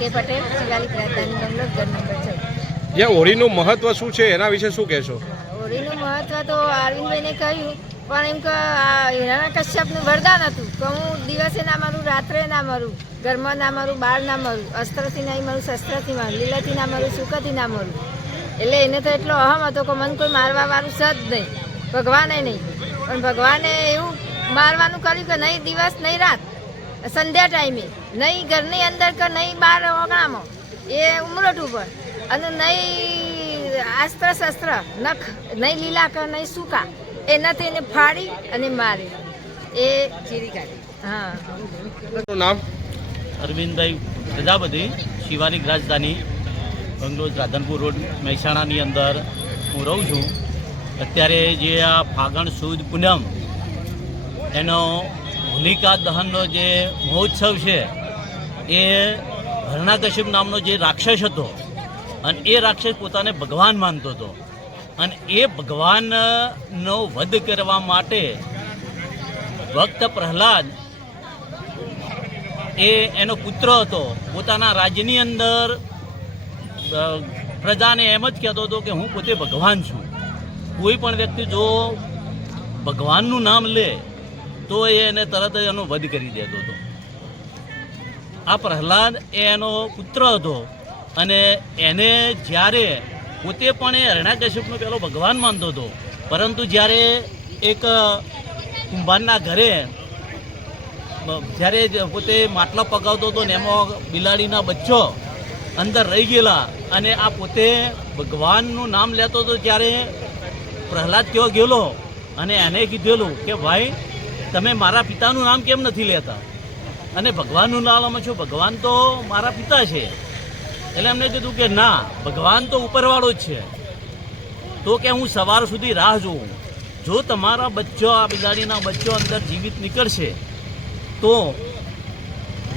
કે પટેલ, શિવાલિક રાજધાની બંગલો, ઘર નંબર 14. હોળીનું મહત્વ શું છે એના વિશે શું કહેશો? હોળીનું મહત્વ તો અરવિંદભાઈને કહ્યું, પણ એમ કે આ હિરણ્યકશ્યપનું વરદાન હતું કે હું દિવસે ના મારું, રાત્રે ના મારું, ઘરમાં ના મારું, બહાર ના મારું, અસ્ત્રથી નહીં મારું, શસ્ત્રથી મારું, લીલાથી ના મારું, સુકાથી ના મારું. એટલે એને તો એટલો અહમ હતો કે મને કોઈ મારવા વાળું છે જ નહીં, ભગવાને નહીં. પણ ભગવાને એવું મારવાનું કર્યું કે નહીં દિવસ નહીં રાત, સંધ્યા ટાઈમે નહીં, ઘરની અંદર કે નહીં બહાર ઓગણામાં, એ ઉમરઠ ઉપર, અને નહીં અસ્ત્ર શસ્ત્ર, નખ નહીં લીલા કે નહીં સૂકા, એનાથી એને ફાડી અને મારી એ ચીરી કાઢી. હા. નામ? અરવિંદભાઈ પ્રજાપતિ, શિવાલિક રાજધાની બંગલો, રાધનપુર રોડ, મહેસાણાની અંદર હું રહું છું. અત્યારે જે આ ફાગણ સુદ પૂનમ એનો હોલિકા દહનનો જે મહોત્સવ છે, એ હિરણ્યકશ્યપ નામનો જે રાક્ષસ હતો, અને એ રાક્ષસ પોતાને ભગવાન માનતો હતો, અને એ ભગવાનનો વધ કરવા માટે ભક્ત પ્રહલાદ એનો પુત્ર હતો, પોતાના રાજ્યની અંદર પ્રજાને એમ જ કહેતો હતો કે હું પોતે ભગવાન છું. કોઈ પણ વ્યક્તિ જો ભગવાનનું નામ લે તો એને તરત જ એનો વધ કરી દેતો હતો. આ પ્રહલાદ એનો પુત્ર હતો, અને એને જ્યારે પોતે પણ એ હિરણ્યકશ્યપનો પેલો ભગવાન માનતો હતો, પરંતુ જ્યારે એક કુંભારના ઘરે જ્યારે પોતે માટલો પકાવતો હતો ને એમાં બિલાડીના બચ્ચો અંદર રહી ગયેલા, અને આ પોતે ભગવાનનું નામ લેતો હતો, ત્યારે પ્રહલાદ ત્યાં ગયેલો અને એને કીધેલું કે ભાઈ તમે મારા પિતાનું નામ કેમ નથી લેતા, અને ભગવાનનું નામ છો, ભગવાન તો મારા પિતા છે. એટલે એમને કીધું કે ના, ભગવાન તો ઉપરવાળો જ છે, તો કે હું સવાર સુધી રાહ જોઉં, જો તમારા બચ્ચો, આ બિલાડીના બચ્ચો અંદર જીવિત નીકળશે તો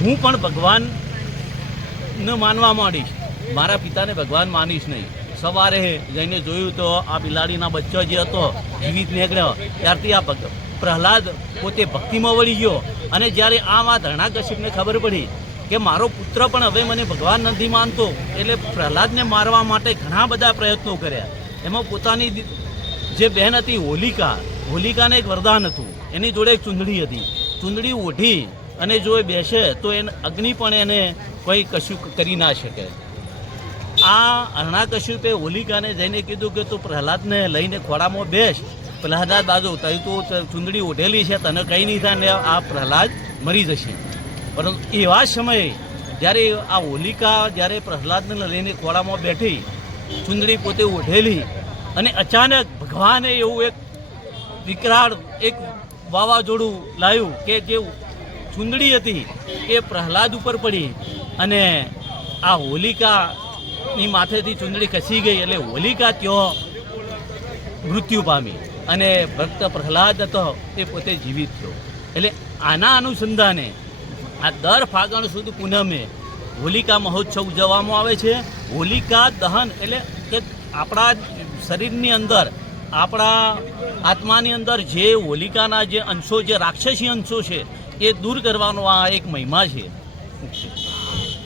હું પણ ભગવાનને માનવા માંડીશ, મારા પિતાને ભગવાન માનીશ નહીં. સવારે જઈને જોયું તો આ બિલાડીના બચ્ચો જે હતો જીવિત નીકળ્યો, ત્યારથી આ પ્રહલાદ પોતે ભક્તિમાં વળી ગયો. અને જ્યારે આ વાત હિરણ્યકશ્યપને ખબર પડી કે મારો પુત્ર પણ હવે મને ભગવાન નથી માનતો, એટલે પ્રહલાદને મારવા માટે ઘણા બધા પ્રયત્નો કર્યા. એમાં પોતાની જે બહેન હતી હોલિકાને એક વરદાન હતું, એની જોડે એક ચૂંદડી હતી, ચૂંદડી ઓઢી અને જો એ બેસે તો એને અગ્નિ પણ એને કોઈ કશું કરી ના શકે. આ હિરણ્યકશ્યપે હોલિકાને જઈને કીધું કે તું પ્રહલાદને લઈને ખોળામાં બેસ, પ્રહલાદ બાજુ તારી તું ચૂંદડી ઓઢેલી છે, તને કંઈ નહીં થાય ને આ પ્રહલાદ મરી જશે. પરંતુ એવા સમયે જ્યારે આ હોલિકા જ્યારે પ્રહલાદને લઈને ખોળામાં બેઠી, ચૂંદડી પોતે ઓઢેલી, અને અચાનક ભગવાને એવું એક વિકરાળ એક વાવાઝોડું લાવ્યું કે જે ચૂંદડી હતી એ પ્રહલાદ ઉપર પડી, અને આ હોલિકાની માથેથી ચૂંદડી ખસી ગઈ, એટલે હોલિકા ત્યાં મૃત્યુ પામી, અને ભક્ત પ્રહલાદ હતો એ પોતે જીવિત થયો. એટલે આના અનુસંધાને આ દર ફાગણ સુદ પૂનમે હોલિકા મહોત્સવ ઉજવવામાં આવે છે. હોલિકા દહન એટલે કે આપણા શરીરની અંદર, આપણા આત્માની અંદર જે હોલિકાના જે અંશો, જે રાક્ષસી અંશો છે, એ દૂર કરવાનો આ એક મહિમા છે.